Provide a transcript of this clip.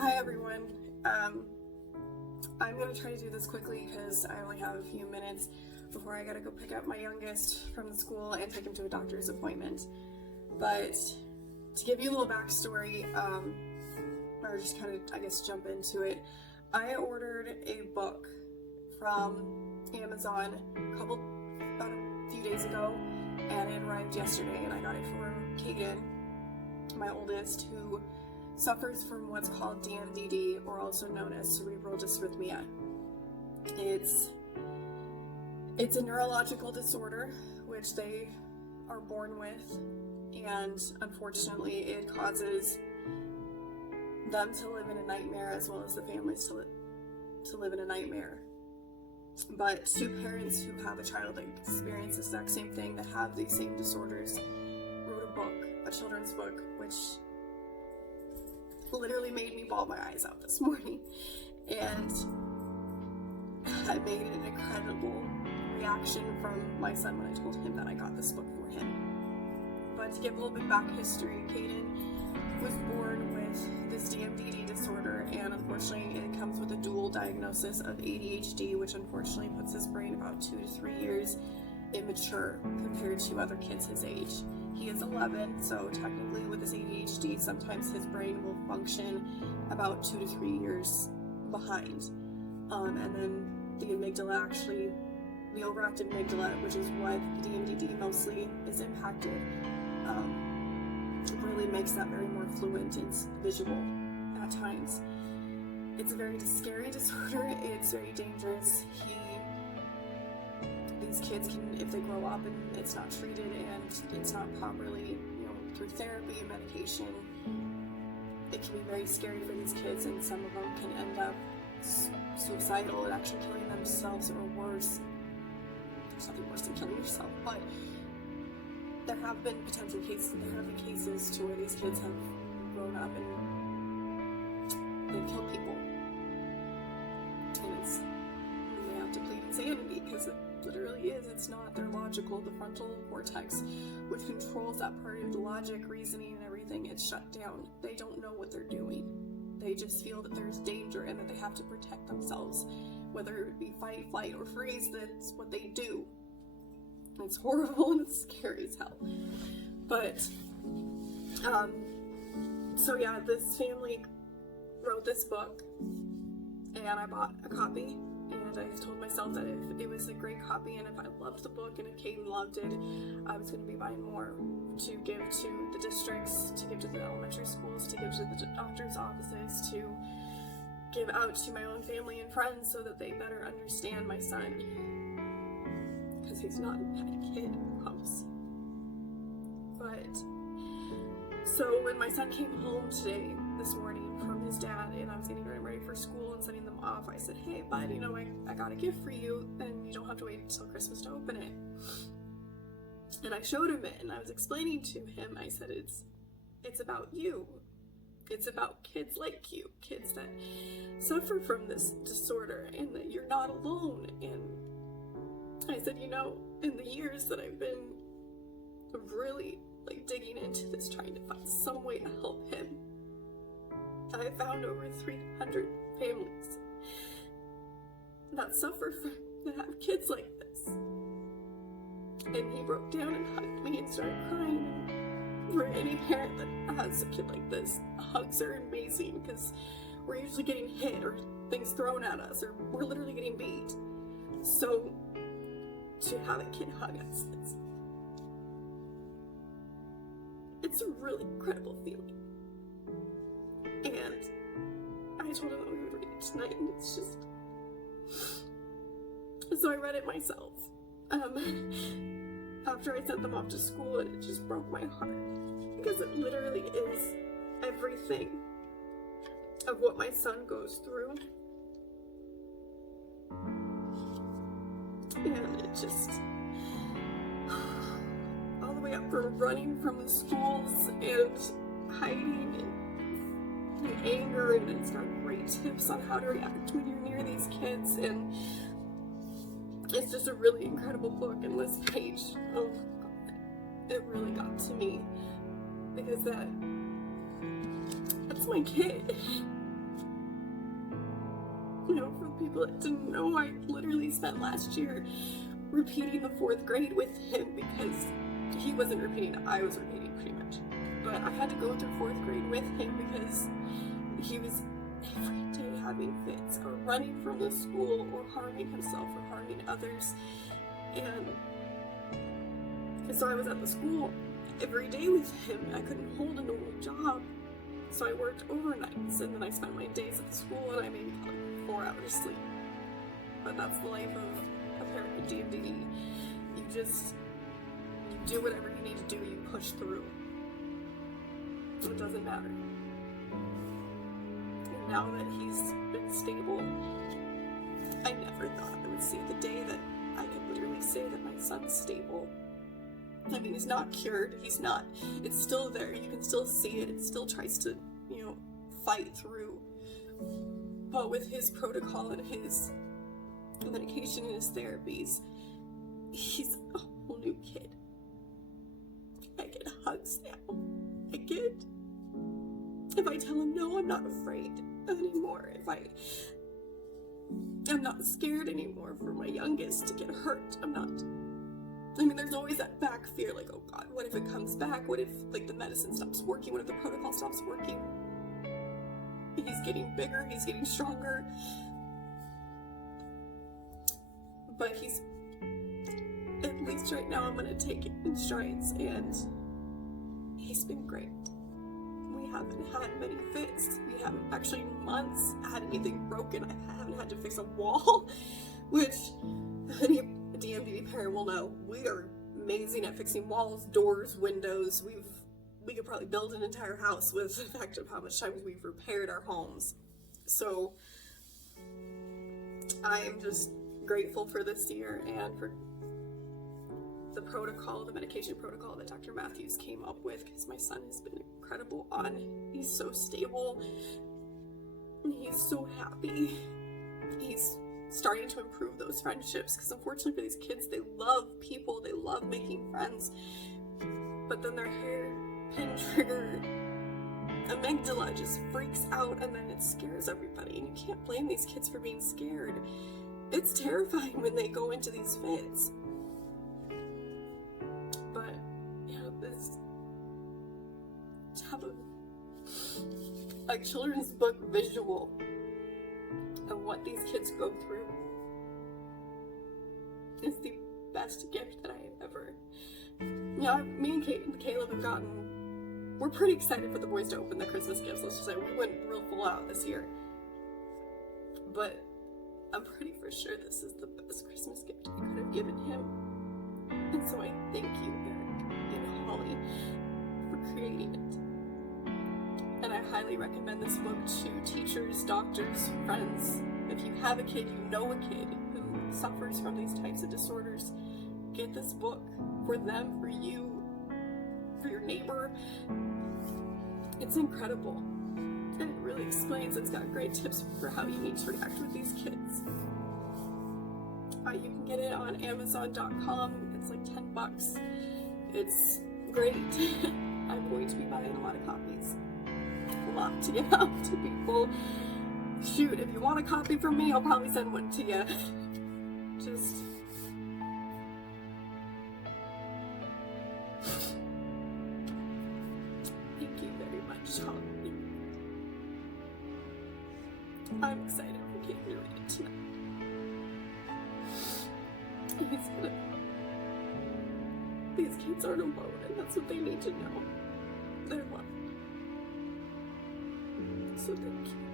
Hi everyone. I'm going to try to do this quickly because I only have a few minutes before I gotta go pick up my youngest from the school and take him to a doctor's appointment. But to give you a little backstory, or just kind of, I guess, jump into it, I ordered a book from Amazon about a few days ago, and it arrived yesterday, and I got it for Kaden, my oldest, who suffers from what's called DMDD, or also known as Cerebral Dysrhythmia. It's a neurological disorder which they are born with, and unfortunately it causes them to live in a nightmare as well as the families to live in a nightmare. But two parents who have a child that experiences the exact same thing, that have these same disorders, wrote a book, a children's book, which literally made me bawl my eyes out this morning. And I made an incredible reaction from my son when I told him that I got this book for him. But to give a little bit back history, Kaden was born with this DMDD disorder, and unfortunately it comes with a dual diagnosis of ADHD, which unfortunately puts his brain about 2 to 3 years immature compared to other kids his age. He is 11, so technically with his ADHD, sometimes his brain will function about 2 to 3 years behind. And then the amygdala, actually, the overactive amygdala, which is what DMDD mostly is impacted, really makes that very more fluent and visual at times. It's a very scary disorder. It's very dangerous. These kids can, if they grow up and it's not treated and it's not properly, through therapy and medication, it can be very scary for these kids, and some of them can end up suicidal and actually killing themselves, or worse. There's nothing worse than killing yourself, but there have been cases to where these kids have grown up and they've killed people. And they have to plead insanity, because it literally is. It's not. They're logical. The frontal cortex, which controls that part of the logic, reasoning, and everything, it's shut down. They don't know what they're doing. They just feel that there's danger and that they have to protect themselves. Whether it would be fight, flight, or freeze, that's what they do. It's horrible and it's scary as hell. But, so yeah, this family wrote this book, and I bought a copy, and I told myself that if it was a great copy, and if I loved the book, and if Kaden loved it, I was going to be buying more to give to the districts, to give to the elementary schools, to give to the doctor's offices, to give out to my own family and friends so that they better understand my son. Because he's not a bad kid, I promise. But, so when my son came home this morning from his dad, and I was getting ready for school and sending them off, I said, "Hey bud, I got a gift for you, and you don't have to wait until Christmas to open it." And I showed him it, and I was explaining to him, I said, it's about you. It's about kids like you, kids that suffer from this disorder, and that you're not alone. And I said, in the years that I've been really digging into this, trying to find some way to help him, I found over 300 families that suffer from, that have kids like this. And he broke down and hugged me and started crying. And for any parent that has a kid like this, hugs are amazing, because we're usually getting hit or things thrown at us, or we're literally getting beat. So to have a kid hug us, it's a really incredible feeling. And I told him that we would read it tonight, and it's just... So I read it myself. After I sent them off to school, and it just broke my heart, because it literally is everything of what my son goes through. And it just, all the way up from running from the schools and hiding and the anger, and it's got great tips on how to react when you're near these kids, and it's just a really incredible book. And this page, oh God, it really got to me, because that's my kid. For the people that didn't know, I literally spent last year repeating the 4th grade with him because he wasn't repeating, I was repeating pretty much. But I had to go through 4th grade with him because he was every day having fits or running from the school or harming himself or harming others. And so I was at the school every day with him. I couldn't hold a normal job. So I worked overnights, and then I spent my days at the school, and I maybe got 4 hours sleep. But that's the life of a parent with DMDD. You do whatever you need to do, you push through. It doesn't matter. And now that he's been stable, I never thought I would see the day that I could literally say that my son's stable. I mean, he's not cured, it's still there, you can still see it still tries to, fight through. But with his protocol and his medication and his therapies, he's a whole new kid. I get hugs now. If I tell him no, I'm not afraid anymore. I'm not scared anymore for my youngest to get hurt. There's always that back fear, like, oh God, what if it comes back? What if, the medicine stops working? What if the protocol stops working? He's getting bigger, he's getting stronger. But at least right now, I'm gonna take it in strides, and he's been great. We haven't had many fits. We haven't actually in months had anything broken. I haven't had to fix a wall, which any DMDD parent will know. We are amazing at fixing walls, doors, windows. We could probably build an entire house with the fact of how much time we've repaired our homes. So I am just grateful for this year and for the medication protocol that Dr. Matthews came up with, because my son has been incredible he's so stable, he's so happy, he's starting to improve those friendships, because unfortunately for these kids, they love people, they love making friends, but then their hairpin trigger amygdala just freaks out, and then it scares everybody, and you can't blame these kids for being scared. It's terrifying when they go into these fits. But this to have a children's book visual of what these kids go through is the best gift that I have ever. Me and Caleb have we're pretty excited for the boys to open their Christmas gifts. Let's just say we went real full out this year. But I'm pretty for sure this is the best Christmas gift I could have given him. And so I thank you, Eric and Holly, for creating it. And I highly recommend this book to teachers, doctors, friends. If you have a kid, you know a kid who suffers from these types of disorders, get this book for them, for you, for your neighbor. It's incredible. And it really explains, it's got great tips for how you need to react with these kids. You can get it on Amazon.com. It's like $10. It's great. I'm going to be buying a lot of copies. A lot to give out to people. Shoot, if you want a copy from me, I'll probably send one to you. Just... thank you very much, Holly. I'm excited for Kate to read it tonight. These kids aren't alone, and that's what they need to know. They're loved. So thank you.